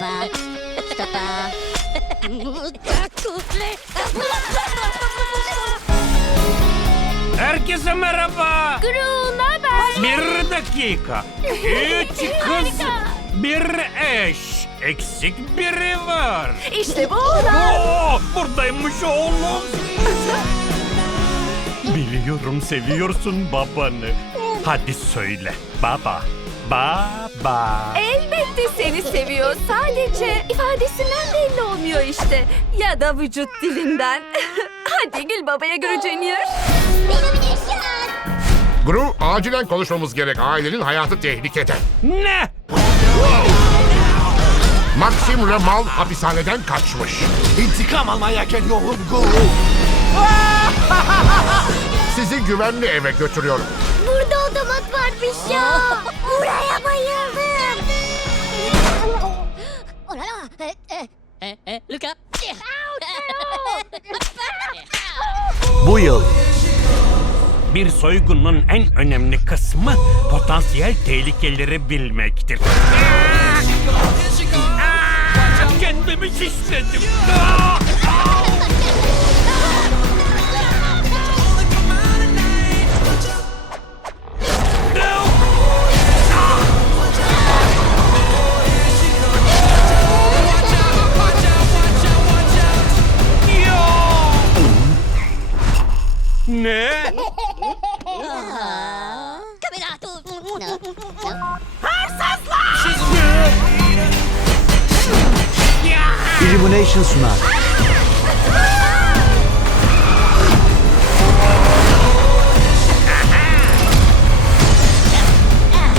pas. Stop pas. Herkese merhaba. Gru, ne haber? Bir dakika. Üç kız, bir eş. Eksik biri var. İşte bu oğlan. Oo, buradaymış oğlum. Biliyorum seviyorsun babanı. Hadi söyle baba. Baba. Elbette seni seviyor. Sadece ifadesinden belli olmuyor işte. Ya da vücut dilinden. Hadi Gül Baba'ya Gru Junior. Gru, acilen konuşmamız gerek. Ailenin hayatı tehlikede. Ne? Maxim Remal hapishaneden kaçmış. İntikam almaya geliyorum Guru. Sizi güvenli eve götürüyorum. Burada otomat varmış ya. Buraya bayıldım. Oh là. Eh, eh, Lucas. Bu yıl Bir soygunun en önemli kısmı potansiyel tehlikeleri bilmektir. Aa, Kendimi şişledim. Aa! né? Illumination Smash. Ah! Ah!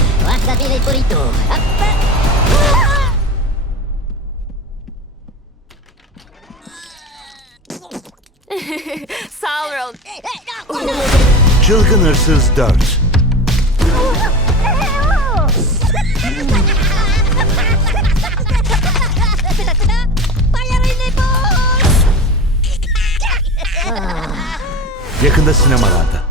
Ah! Ah! Sağ ol Ron. Çılgın Hırsız 4. Yakında sinemalarda.